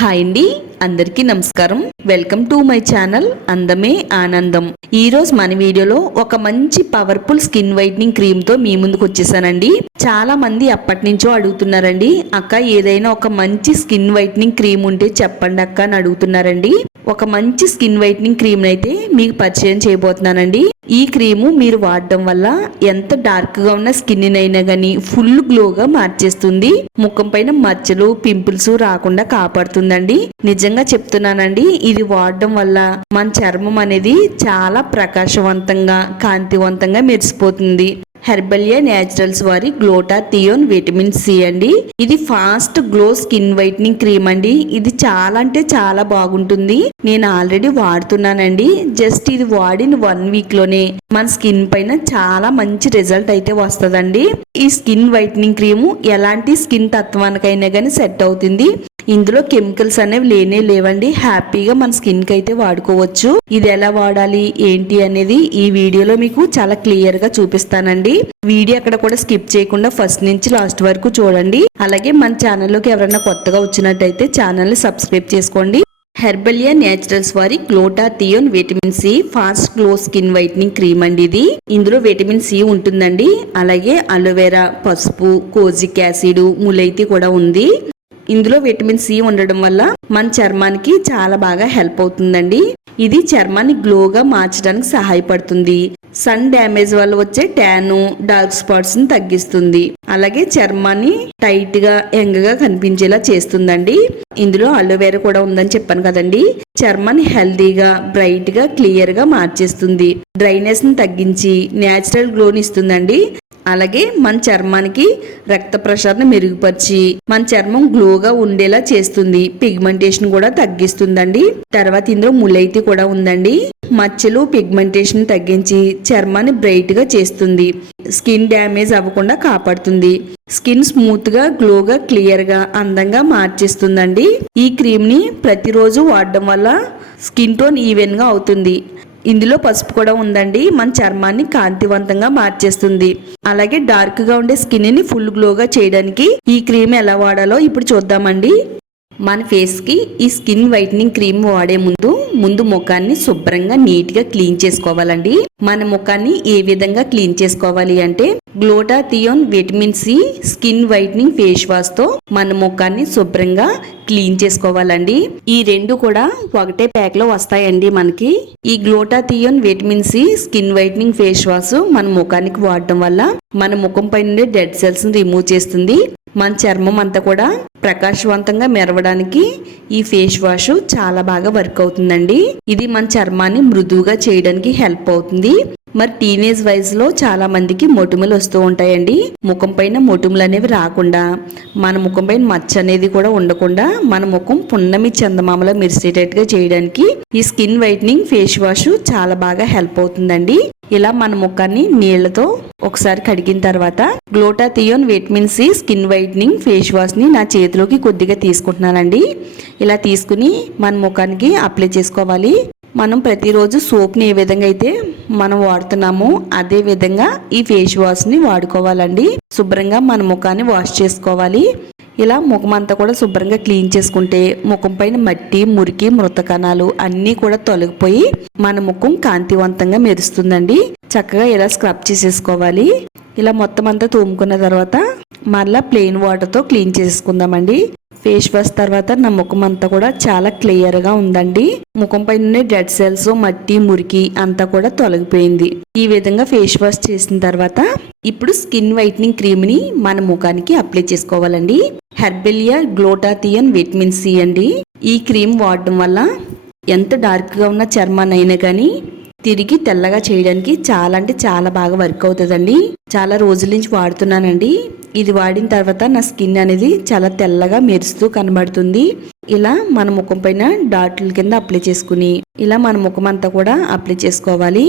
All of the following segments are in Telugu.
హాయ్ అండి, అందరికీ నమస్కారం. వెల్కమ్ టు మై ఛానల్ అందమే ఆనందం. ఈ రోజు మన వీడియోలో ఒక మంచి పవర్ఫుల్ స్కిన్ వైట్నింగ్ క్రీమ్ తో మీ ముందుకు వచ్చేసానండి. చాలా మంది అప్పటి నుంచో అడుగుతున్నారండి, అక్క ఏదైనా ఒక మంచి స్కిన్ వైట్నింగ్ క్రీమ్ ఉంటే చెప్పండి అక్క అని అడుగుతున్నారండి. ఒక మంచి స్కిన్ వైట్నింగ్ క్రీమ్ అయితే మీకు పరిచయం చేయబోతున్నానండి. ఈ క్రీము మీరు వాడడం వల్ల ఎంత డార్క్ గా ఉన్న స్కిన్ అయినా గానీ ఫుల్ గ్లోగా మార్చేస్తుంది. ముఖం పైన మచ్చలు పింపుల్స్ రాకుండా కాపాడుతుందండి. నిజంగా చెప్తున్నానండి, ఇది వాడడం వల్ల మన చర్మం అనేది చాలా ప్రకాశవంతంగా కాంతివంతంగా మెరిసిపోతుంది. హెర్బలియా న్యాచురల్స్ వారి గ్లూటాథియోన్ విటమిన్ సి అండి. ఇది fast glow skin whitening cream అండి. ఇది చాలా అంటే చాలా బాగుంటుంది. నేను ఆల్రెడీ వాడుతున్నానండి. జస్ట్ ఇది వాడిన 1 వీక్ లోనే మన స్కిన్ పైన చాలా మంచి రిజల్ట్ అయితే వస్తుందండి. ఈ స్కిన్ వైట్నింగ్ క్రీము ఎలాంటి స్కిన్ తత్వానికైనా కానీ సెట్ అవుతుంది. ఇందులో కెమికల్స్ అనేవి లేనే లేవండి. హ్యాపీగా మన స్కిన్ కి అయితే వాడుకోవచ్చు. ఇది ఎలా వాడాలి ఏంటి అనేది ఈ వీడియోలో మీకు చాలా క్లియర్ గా చూపిస్తానండి. వీడియో అక్కడ కూడా స్కిప్ చేయకుండా ఫస్ట్ నుంచి లాస్ట్ వరకు చూడండి. అలాగే మన ఛానల్లోకి ఎవరైనా కొత్తగా వచ్చినట్టయితే ఛానల్ ని సబ్స్క్రైబ్ చేసుకోండి. హెర్బలియా న్యాచురల్స్ వారి glutathione vitamin C fast glow skin whitening cream అండి. ఇది ఇందులో విటమిన్ సి ఉంటుందండి. అలాగే అలోవెరా, పసుపు, కోజిక్ యాసిడ్, ములైతి కూడా ఉంది. ఇందులో విటమిన్ సి ఉండడం వల్ల మన చర్మానికి చాలా బాగా హెల్ప్ అవుతుందండి. ఇది చర్మాన్ని గ్లోగా మార్చడానికి సహాయపడుతుంది. సన్ డ్యామేజ్ వల్ల వచ్చే ట్యాన్, డార్క్ స్పాట్స్ ని తగ్గిస్తుంది. అలాగే చర్మాన్ని టైట్ గా యంగ్ గా కనిపించేలా చేస్తుందండి. ఇందులో అలోవెరా కూడా ఉందని చెప్పాను కదండి. చర్మాన్ని హెల్దీగా, బ్రైట్ గా, క్లియర్ గా మార్చేస్తుంది. డ్రైనెస్ ని తగ్గించి నేచురల్ గ్లోని ఇస్తుందండి. అలాగే మన చర్మానికి రక్త ప్రసరణ మెరుగుపరిచి మన చర్మం గ్లోగా ఉండేలా చేస్తుంది. పిగ్మెంటేషన్ కూడా తగ్గిస్తుందండి. తర్వాత ఇందులో ములైతి కూడా ఉందండి. మచ్చలు, పిగ్మెంటేషన్ తగ్గించి చర్మాన్ని బ్రైట్ గా చేస్తుంది. స్కిన్ డ్యామేజ్ అవ్వకుండా కాపాడుతుంది. స్కిన్ స్మూత్ గా, గ్లోగా, క్లియర్ గా, అందంగా మార్చేస్తుందండి. ఈ క్రీమ్ ని ప్రతిరోజు వాడడం వల్ల స్కిన్ టోన్ ఈవెన్ గా అవుతుంది. ఇందులో పసుపు కూడా ఉందండి. మన చర్మాన్ని కాంతివంతంగా మార్చేస్తుంది. అలాగే డార్క్ గా ఉండే స్కిన్ ని ఫుల్ గ్లోగా చేయడానికి ఈ క్రీమ్ ఎలా వాడాలో ఇప్పుడు చూద్దామండి. మన ఫేస్ కి ఈ స్కిన్ వైట్నింగ్ క్రీమ్ వాడే ముందు ముఖాన్ని శుభ్రంగా నీట్ గా క్లీన్ చేసుకోవాలండి. మన ముఖాన్ని ఏ విధంగా క్లీన్ చేసుకోవాలి అంటే glutathione vitamin C skin whitening face wash తో మన ముఖాన్ని శుభ్రంగా క్లీన్ చేసుకోవాలండి. ఈ రెండు కూడా ఒకటే ప్యాక్ లో వస్తాయండి మనకి. ఈ glutathione vitamin C skin whitening face wash మన ముఖానికి వాడడం వల్ల మన ముఖం పైన డెడ్ సెల్స్ ని రిమూవ్ చేస్తుంది. మన చర్మం అంతా కూడా ప్రకాశవంతంగా మెరవడానికి ఈ ఫేస్ వాష్ చాలా బాగా వర్క్ అవుతుందండి. ఇది మన చర్మాన్ని మృదువుగా చేయడానికి హెల్ప్ అవుతుంది. మరి టీనేజ్ వయసులో చాలా మందికి మొటిమలు వస్తూ ఉంటాయండి. ముఖం పైన మొటిమలు అనేవి రాకుండా, మన ముఖం పైన మచ్చ అనేది కూడా ఉండకుండా మన ముఖం పున్నమి చందమామలో మెరిసేటట్టుగా చేయడానికి ఈ స్కిన్ వైట్నింగ్ ఫేస్ వాష్ చాలా బాగా హెల్ప్ అవుతుందండి. ఇలా మన ముఖాన్ని నీళ్లతో ఒకసారి కడిగిన తర్వాత glutathione vitamin C skin whitening face wash ని నా చేతిలోకి కొద్దిగా తీసుకుంటున్నానండి. ఇలా తీసుకుని మన ముఖానికి అప్లై చేసుకోవాలి. మనం ప్రతిరోజు సోప్ ని ఏ విధంగా అయితే మనం వాడుతున్నామో అదే విధంగా ఈ ఫేస్ వాష్ ని వాడుకోవాలండి. శుభ్రంగా మన ముఖాన్ని వాష్ చేసుకోవాలి. ఇలా ముఖం అంతా కూడా శుభ్రంగా క్లీన్ చేసుకుంటే ముఖం పైన మట్టి, మురికి, మృత కణాలు అన్నీ కూడా తొలగిపోయి మన ముఖం కాంతివంతంగా మెరుస్తుందండి. చక్కగా ఇలా స్క్రబ్ చేసేసుకోవాలి. ఇలా మొత్తం అంతా తోముకున్న తర్వాత మళ్ళా ప్లెయిన్ వాటర్ తో క్లీన్ చేసుకుందామండి. ఫేస్ వాష్ తర్వాత నా ముఖం అంతా కూడా చాలా క్లియర్ గా ఉందండి. ముఖం పైన డెడ్ సెల్స్, మట్టి, మురికి అంతా కూడా తొలగిపోయింది. ఈ విధంగా ఫేస్ వాష్ చేసిన తర్వాత ఇప్పుడు స్కిన్ వైట్నింగ్ క్రీమ్ ని మన ముఖానికి అప్లై చేసుకోవాలండి. హెర్బలియా గ్లూటాథియోన్ విటమిన్ సి అండి. ఈ క్రీమ్ వాడడం వల్ల ఎంత డార్క్ గా ఉన్న చర్మాన్ని అయినా కానీ తిరిగి తెల్లగా చేయడానికి చాలా అంటే చాలా బాగా వర్క్ అవుతుందండి. చాలా రోజుల నుంచి వాడుతున్నానండి. ఇది వాడిన తర్వాత నా స్కిన్ అనేది చాలా తెల్లగా మెరుస్తూ కనబడుతుంది. ఇలా మన ముఖం పైన డాట్ల కింద అప్లై చేసుకుని ఇలా మన ముఖం అంతా కూడా అప్లై చేసుకోవాలి.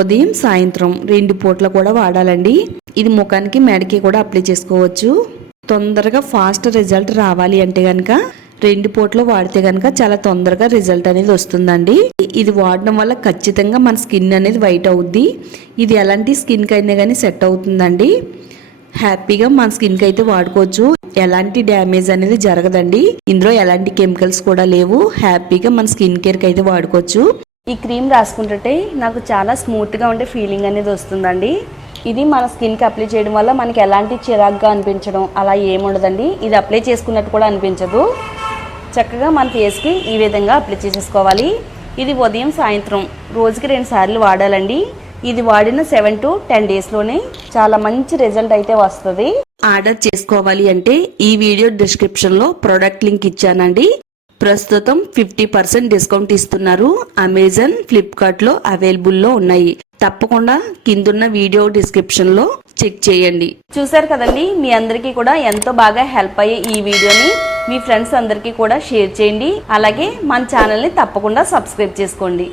ఉదయం, సాయంత్రం 2 పూట్ల కూడా వాడాలండి. ఇది ముఖానికి, మెడకి కూడా అప్లై చేసుకోవచ్చు. తొందరగా ఫాస్ట్ రిజల్ట్ రావాలి అంటే గనక 2 పూటలు వాడితే గనక చాలా తొందరగా రిజల్ట్ అనేది వస్తుందండి. ఇది వాడడం వల్ల ఖచ్చితంగా మన స్కిన్ అనేది వైట్ అవుద్ది. ఇది ఎలాంటి స్కిన్ కి అయినా కానీ సెట్ అవుతుందండి. హ్యాపీగా మన స్కిన్ కి అయితే వాడుకోవచ్చు. ఎలాంటి డ్యామేజ్ అనేది జరగదండి. ఇందులో ఎలాంటి కెమికల్స్ కూడా లేవు. హ్యాపీగా మన స్కిన్ కేర్కి అయితే వాడుకోవచ్చు. ఈ క్రీమ్ రాసుకుంటుంటే నాకు చాలా స్మూత్గా ఉండే ఫీలింగ్ అనేది వస్తుందండి. ఇది మన స్కిన్కి అప్లై చేయడం వల్ల మనకి ఎలాంటి చిరాగ్గా అనిపించడం అలా ఏముండదండి. ఇది అప్లై చేసుకున్నట్టు కూడా అనిపించదు. చక్కగా మన ఫేస్కి ఈ విధంగా అప్లై చేసేసుకోవాలి. ఇది ఉదయం సాయంత్రం రోజుకి 2 సార్లు వాడాలండి. ఇది వాడిన 7 to 10 డేస్లోనే చాలా మంచి రిజల్ట్ అయితే వస్తుంది. ఆర్డర్ చేసుకోవాలి అంటే ఈ వీడియో డిస్క్రిప్షన్లో ప్రోడక్ట్ లింక్ ఇచ్చానండి. ప్రస్తుతం 50% డిస్కౌంట్ ఇస్తున్నారు. అమెజాన్, ఫ్లిప్కార్ట్లో అవైలబుల్లో ఉన్నాయి. తప్పకుండా కిందున్న వీడియో డిస్క్రిప్షన్ లో చెక్ చేయండి. చూసారు కదండి, మీ అందరికీ కూడా ఎంతో బాగా హెల్ప్ అయ్యే ఈ వీడియోని మీ ఫ్రెండ్స్ అందరికీ కూడా షేర్ చేయండి. అలాగే మన ఛానల్ని తప్పకుండా సబ్స్క్రైబ్ చేసుకోండి.